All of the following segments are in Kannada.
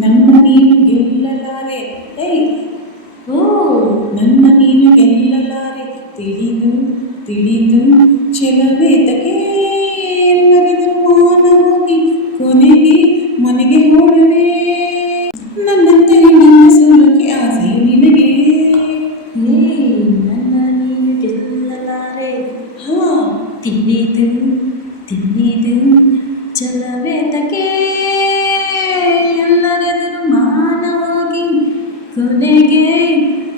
ನನ್ನ ನೀನು ಗೆಲ್ಲಲಾರೆ. ಏಯ್ ಓ ನನ್ನ ನೀನು ಗೆಲ್ಲಲಾರೆ, ತಿಳಿದು ತಿಳಿದು ಚೆಲುವೇತಕ್ಕೆ ಎಲ್ಲರಿಗೂ ಮೌನ ಹೋಗಿ ಕೊನೆಗೆ ಮನೆಗೆ ಹೋಡುವೆ. ನನ್ನಂತೆ ನಿನ್ನ ಸೋಲಕ್ಕೆ ಆಸೆ ನಿನಗೆ. ನನ್ನ ನೀನು ಗೆಲ್ಲಲಾರೆ, ಹಾ ತಿಳಿದು ತಿಳಿದು ಚಲವೇತಕ್ಕೆ ಎಲ್ಲರೆದುರು ಮಾನ ಹೋಗಿ ಕೊನೆಗೆ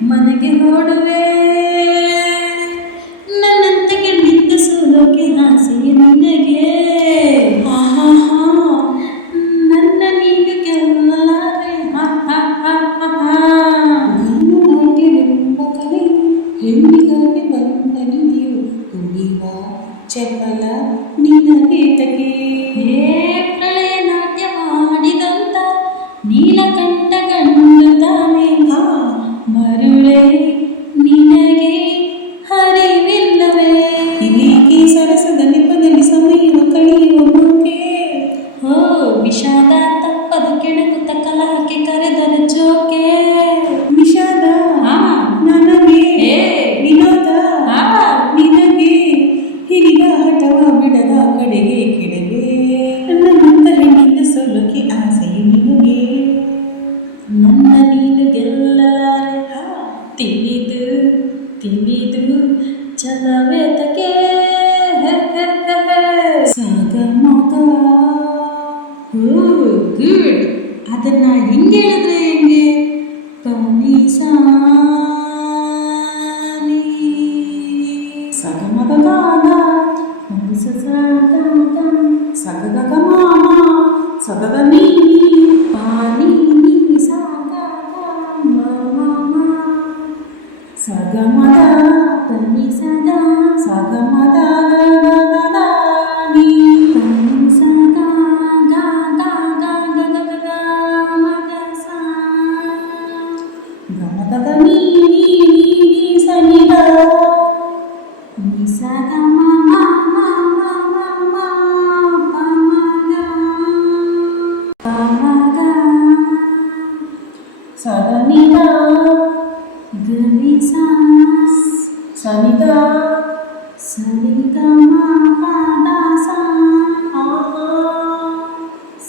ಮನೆಗೆ ನೋಡುವೆ. ನನ್ನಂತೆಗೆ ನಿಂತು ಸೋಲೋಕೆ ಆಸೆ ನಿನಗೆ. ನನ್ನ ನೀನು ಗೆಲ್ಲಲಾರೆ, ಗಂಡನಿಗೆ ಬೆಂಬ ಕಲೆ, ಹೆಣ್ಣಿಗಾಗಿ ಬಂದ ನಿಧಿಯು ಕುಣಿವ ಚಪಲ ನಿನಗೇತಕ್ಕೆ. ಪ್ರಳಯ ನಾಟ್ಯ ಮಾಡಿದಂತ ನೀಲಕಂಠ ಗಂಡು ತಾನೆ, ಮರುಳೆ ನಿನಗೆ ಹರಿವಿಲ್ಲವೇ. ಇದೇಕೆ ಸರಸದ ನೆಪದಲ್ಲಿ ಸಮಯ ಕಳೆಯುವ ಮೂಕೆ. ವಿಷಾದ ತಪ್ಪದು ಕೆಣಕುತ್ತ ಕಲಹಕ್ಕೆ ಕರೆದರ ಜೋಕೆ. ನಿಷಾದ ನನಗೆ, ವಿನೋದ ನಿನಗೆ, ಹಿರಿದ ಹಠವ ಬಿಡದ ಕಡೆಗೆ ಕೆಡಗೆ. ನನ್ನಂತ ಹೆಣ್ಣಿಂದ ಸೋಲೋಕೆ ಆಸೆಯು ನಿನಗೆ. ನನ್ನ ನೀನು ಗೆಲ್ಲಲಾರೆ, ತಿಳಿದು ತಿಳಿದು ಚಲವೇತಕ್ಕೆ. ಸಾಗ ಮಗ ಗುಡ್. ಅದನ್ನ ಹಿಂಗೆ ಹೇಳಿದ್ರೆ ಹೆಂಗೆ? ಕನಿಸಾ ಸಗಮಗ ಗಾನ ಸಗಗ ಮಾಮ ಸಗಗ ನೀ ಪಾನಿ ಸಗಮದ ಪನಿ ಸದ ಸಗಮದ ಪನಿ ಸದ ಗಾ ಗಾ ಗಾ ಗ ಗ ಗ ಗ ಮಗ ಸಾ ಗಮದ ನೀ ಸನಿದ ನಿ ಸದ ಮ ಮ ಮ ಮ ಮ ಮ ಪ ಮ ಗ ಪ ಮ ಗ ಸದನಿದ ಗ ನಿ ಸಾ ಸನಿದ ಸರಿ ಗ ಮ ಪ ದ ಸಾ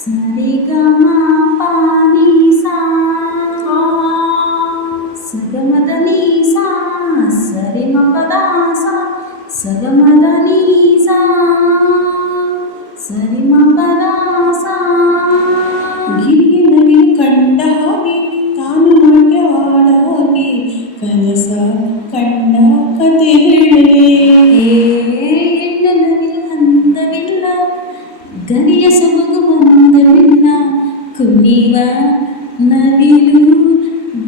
ಸರಿ ಗ ಮ ಪ ನಿ ಸಾ ಸಗಮದ ನೀ ಸಾ ಸರಿ ಮ ಪ ದ ಸಾ ಸಗಮದ ನೀ ಸಾ ಸರಿ ಮ ಪ ದ ಸಾ. ಗಿರಿಯ ನವಿಲು ಕಂಡ ಹಾಗೆ ತಾನು ನಾಟ್ಯವಾಡ ಹಾಗೆ ಕನಸ ಕಂಡ ಕತೆ ಹೇಳುವೆ. ಹೆಣ್ಣನಲ್ಲಿ ಅಂದವಿಲ್ಲ, ಗರಿಯ ಸೊಬಗು ಬಂದವಿಲ್ಲ, ಕುಣಿವ ನವಿಲು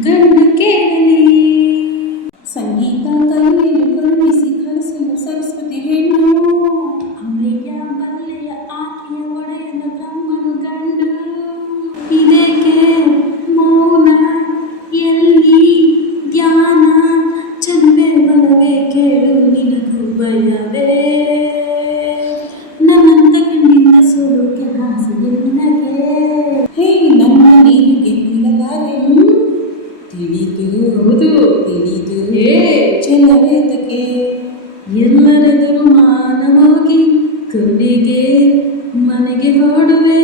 ಗಂಡು ಕೇಳಲಿ. ಸಂಗೀತ ಕಲಿಯಲು ಕರುಣಿಸಿ ಕಲಿಸಲು ಸರಸ್ವತಿ ಹೆಣ್ಣು. ಅಮೆಯ ಬಲ್ಲೆಯ ಆಕೆಯ ಒಡೆಯನ ಬ್ರಹ್ಮನು ಗಂಡು. ಇದಕ್ಕೆ ಮೌನ ಎಲ್ಲಿ ಧ್ಯಾನ, ಚಂದೆ ಬಲವೇ ಕೇಳು ನಿನಗೂ ಭಯವೇ. ನನ್ನಂತ ಕಣ್ಣಿಂದ ಸೋಲೋಕೆ ಆಸೆ ನಿನಗೆ. ಹೇ ನಮ್ಮ ನೀನು ಗೆಲ್ಲಲಾರೆ, ತಿಳಿದು ಹೌದು ತಿಳಿದು ಚೆಲವೇತಕ್ಕೆ ಎಲ್ಲರೆದುರು ಮಾನ ಹೋಗಿ ಕೊನೆಗೆ ಮನೆಗೆ ಹೊಡುವೆ.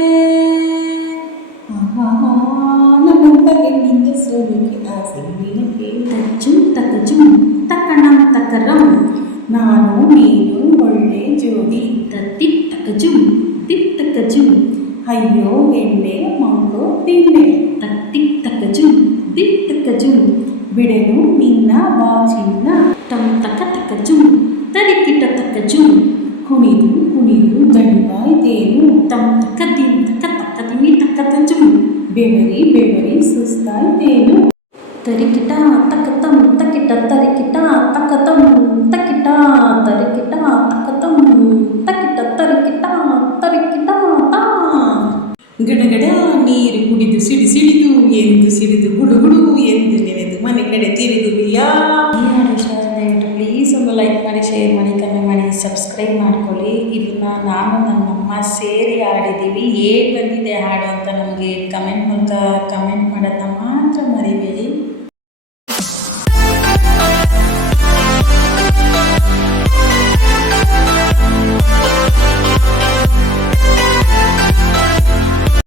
ನನ್ನಂತ ಹೆಣ್ಣಿಂದ ಸೋಲೋಕೆ ಆಸೆ ನಿನಗೆ. ತಚ್ಚು ತಕಜು ತಕ್ಕಣಂ ತಕ್ಕರಂ, ನಾನು ನೀನು ಒಳ್ಳೆ ಜೋಡಿ. ತತ್ತಿ ತಕಜು ದಿಕ್ ತಕಜು, ಅಯ್ಯೋ ಎಣ್ಣೆ ಮಂಗೋ ತಿನ್ನೆ. ತತ್ತಿ ತಕಜು ದಿಕ್ ತಕಜು, ಬಿಡೆನು ನಿನ್ನ ಬಾಚಿನ್ನ. ತಂ ತಕ ತಕಜು ತರಿಕಿಟ ತಕಜು, ಕುಣಿದು ಕುಣಿದು ಗಂಡಾಯ್ತೇನು. ತಂ ತಕ ದಿಂ ತಕ ತಕದಿಮಿ ತಕ ತಜು, ಬೆವರಿ ಬೆವರಿ ಸುಸ್ತಾಯ್ತೇನು. ತರಿಕಿಟ ತಕತಂ ತಕಿಟ ತರಿಕಿಟ ತಕತಂ ತಕಿಟ ತರಿಕಿಟ ತಕತಂ ತಕಿಟ ತರಿಕಿಟ ತರಿಕಿಟ ತಾ. ಗಡಗಡ ನೀರು ಕುಡಿದು ಸಿಡಿದು ಎಂದು ಸಿಡಿದು ಗುಡುಗುಡು ಎಂದು ನೆನೆದು ಮನೆ ಕಡೆ ತಿರುಗುವಿಯಾ. ಪ್ಲೀಸ್ ಒಂದು ಲೈಕ್ ಮಾಡಿ, ಶೇರ್ ಮಾಡಿ, ಕಮೆಂಟ್ ಮಾಡಿ. ಸಬ್ಸ್ಕ್ರೈಬ್ ಮಾಡ್ಕೊಳ್ಳಿ. ಇದನ್ನು ನಾನು ನಮ್ಮಮ್ಮ ಸೇರಿ ಹಾಡಿದ್ದೀವಿ. ಹೇಗೆ ಬಂದಿದೆ ಹಾಡು ಅಂತ ನಮಗೆ ಕಮೆಂಟ್ ಮೂಲಕ ಕಮೆಂಟ್ ಮಾಡೋದನ್ನ ಮಾತ್ರ ಮರಿಬೇಡಿ.